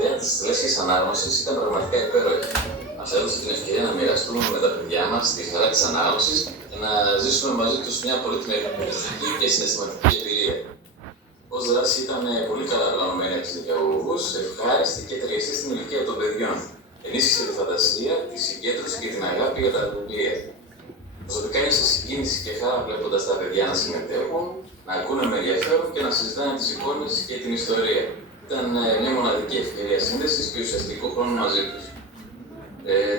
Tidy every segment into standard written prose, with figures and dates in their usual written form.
ιδέα της λέσχης ανάγνωσης ήταν πραγματικά υπέροχη. Μας έδωσε την ευκαιρία να μοιραστούμε με τα παιδιά μας τη χαρά της ανάγνωσης και να ζήσουμε μαζί τους μια πολύτιμη εκπαιδευτική και συναισθηματική εμπειρία. Ως δράση ήταν πολύ καλά οργανωμένη από τους δικαιούχους, ευχάριστη και ταιριαστή στην ηλικία των παιδιών. Ενίσχυσε τη φαντασία, τη συγκέντρωση και την αγάπη για τα βιβλία. Προσωπικά ένιωσα συγκίνηση και χαρά βλέποντας τα παιδιά να συμμετέχουν, να ακούνε με ενδιαφέρον και να συζητάνε τις εικόνες και την ιστορία. Ήταν μια μοναδική ευκαιρία σύνδεσης και ουσιαστικού χρόνου μαζί τους.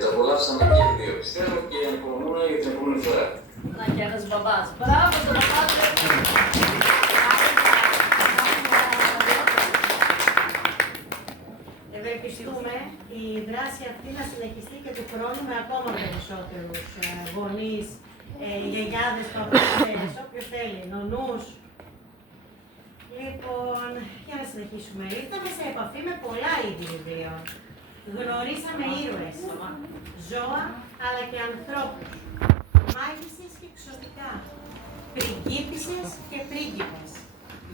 Τα απολαύσαμε και οι δύο, πιστεύω, και ανυπομονούμε για την επόμενη φορά. Να και ένας μπαμπάς. Μπράβο στον μπαμπά του! Ευελπιστούμε η δράση αυτή να συνεχιστεί και του χρόνου με ακόμα περισσότερους γονείς, γιαγιάδες, παππούδες, όποιος θέλει, νονούς. Λοιπόν, για να συνεχίσουμε. Ήρθαμε σε επαφή με πολλά είδη βιβλίων. Γνωρίσαμε ήρωες, ζώα, αλλά και ανθρώπους, μάγισσες και εξωτικά, πριγκίπισσες και πρίγκιπες,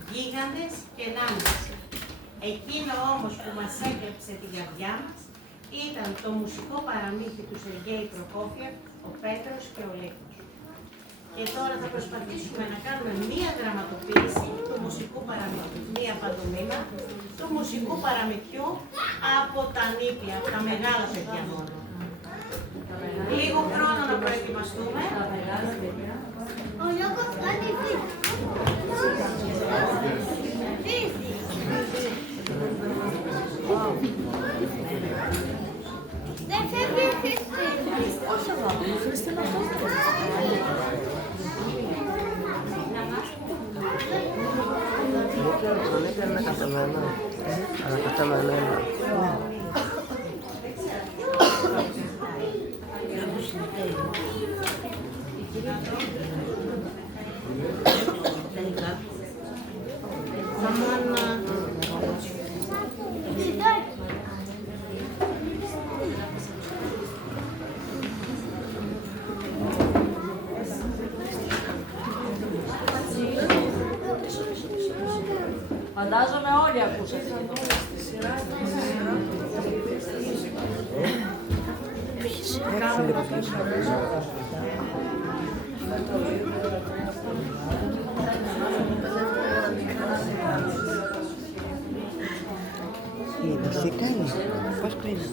γίγαντες και νάνες. Εκείνο όμως που μας έκλεψε την καρδιά μας ήταν το μουσικό παραμύθι του Σεργέη Προκόφιεφ, ο Πέτρος και ο Λύκος. Και τώρα θα προσπαθήσουμε να κάνουμε μία δραματοποίηση του μουσικού παραμύθιου, μία παντομήμα του μουσικού παραμυθιού από τα νήπια, από τα μεγάλα παιδιά μόνο. Λίγο χρόνο να προετοιμαστούμε. Ο Λύκος κάνει δεν φεύγει η Χριστίνα. Όχι αγάπη, η Χριστίνα φεύγει. Δεν είναι ανακατεμένα. Ανακατεμένα. Φαντάζομαι όλοι ακούσατε. Τι κάνει, πώς κλείνει.